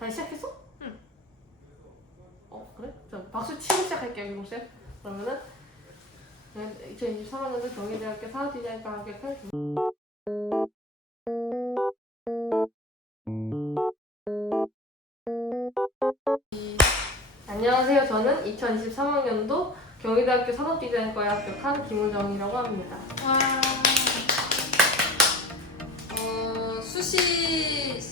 다시 시작했어? 응. 어 그래? 자 박수 치고 시작할게요 이동쌤 그러면은 2023학년도 경희대학교 산업디자인과 합격한 김- 안녕하세요. 저는 2023학년도 경희대학교 산업디자인과에 합격한 김우정이라고 합니다. 와. 어, 수시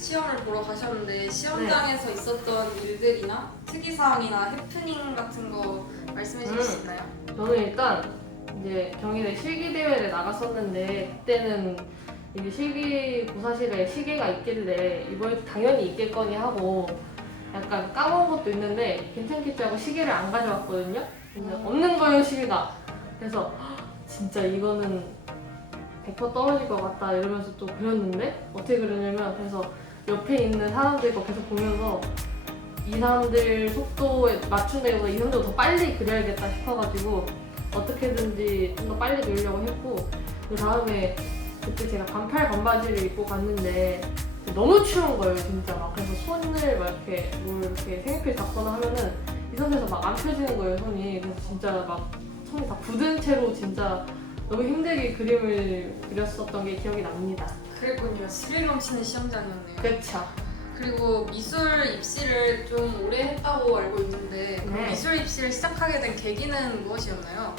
시험을 보러 가셨는데 시험장에서 있었던 일들이나 특이사항이나 해프닝 같은 거 말씀해 주실 수 있나요? 저는 일단 이제 경희대 실기 대회를 나갔었는데 그때는 이게 실기 고사실에 시계가 있길래 이번에 당연히 있겠거니 하고 약간 까먹은 것도 있는데 괜찮겠지 하고 시계를 안 가져왔거든요. 근데 없는 거예요 시계가. 그래서 헉, 진짜 이거는 100% 떨어질 것 같다 이러면서 또 그렸는데 어떻게 그렸냐면 그래서 옆에 있는 사람들 거 계속 보면서 이 사람들 속도에 맞춘다기보다 이 사람들 더 빨리 그려야겠다 싶어가지고 어떻게든지 좀 더 빨리 그리려고 했고 그 다음에 그때 제가 반팔 반바지를 입고 갔는데 너무 추운 거예요 진짜. 막 그래서 손을 막 이렇게 뭘 이렇게 생필 잡거나 하면은 이 상태에서 막 안 펴지는 거예요 손이. 그래서 진짜 막 손이 다 굳은 채로 진짜 너무 힘들게 그림을 그렸었던 게 기억이 납니다 그랬군요. 스릴 넘치는 시험장이었네요. 그쵸 그리고 미술 입시를 좀 오래 했다고 알고 있는데 네. 미술 입시를 시작하게 된 계기는 무엇이었나요?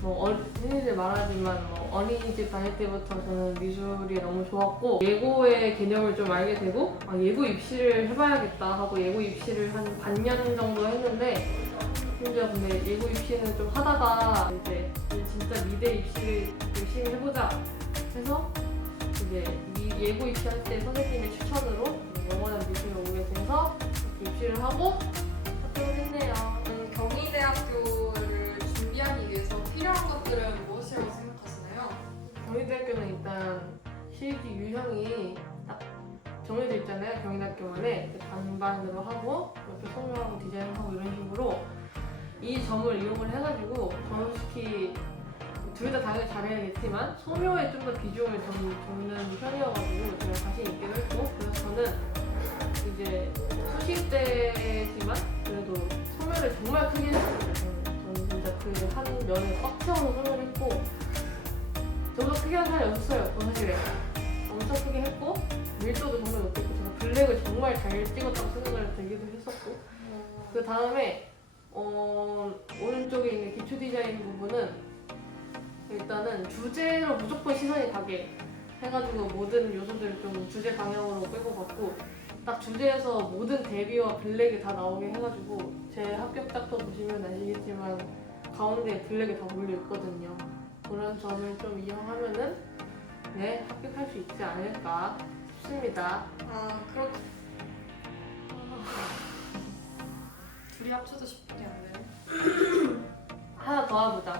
뭐 어린이들 말하지만 뭐 어린이집 다닐 때부터 저는 미술이 너무 좋았고 예고의 개념을 좀 알게 되고 아, 예고 입시를 해봐야겠다 하고 예고 입시를 한 반년 정도 했는데 심지어 근데 예고 입시는 좀 하다가 이제 진짜 미대 입시를 열심히 해보자 해서 이제 미- 예고 입시할 때 선생님의 추천으로 영원한 미술에 오게 돼서 이렇게 입시를 하고 합격을 했네요. 음, 경희대학교를 준비하기 위해서 필요한 것들은 무엇이라고 생각하시나요? 경희대학교는 일단 실기 유형이 딱 정해져 있잖아요. 경희대학교만에 이렇게 반반으로 하고 옆에 소묘하고 디자인하고 이런 식으로 이 점을 이용을 해가지고 솔직히 둘 다 당연히 잘해야겠지만 소묘에 좀 더 비중을 좀 두는 편이어가지고 제가 자신 있기도 했고 그래서 저는 이제 수시 때지만 그래도 소묘를 정말 크게 했습니다. 저는, 진짜 그한 면을 꽉 채워서 소묘를 했고 저보다 크게 한 사람이 없었어요, 그 사실에. 엄청 크게 했고, 밀도도 정말 높겠고, 제가 블랙을 정말 잘 찍었다고 생각을 들기도 했었고, 그 다음에, 어, 오른쪽에 있는 기초 디자인 부분은 일단은 주제로 무조건 시선이 가게 해가지고 모든 요소들을 좀 주제 방향으로 끌고 갔고, 딱 주제에서 모든 대비와 블랙이 다 나오게 해가지고, 제 합격작도 보시면 아시겠지만, 가운데 블랙이 다 몰려 있거든요. 그런 점을 좀 이용하면은 네 합격할 수 있지 않을까 싶습니다. 아 그렇 둘이 합쳐도 쉽게 안 되네. 하나 더 해보자.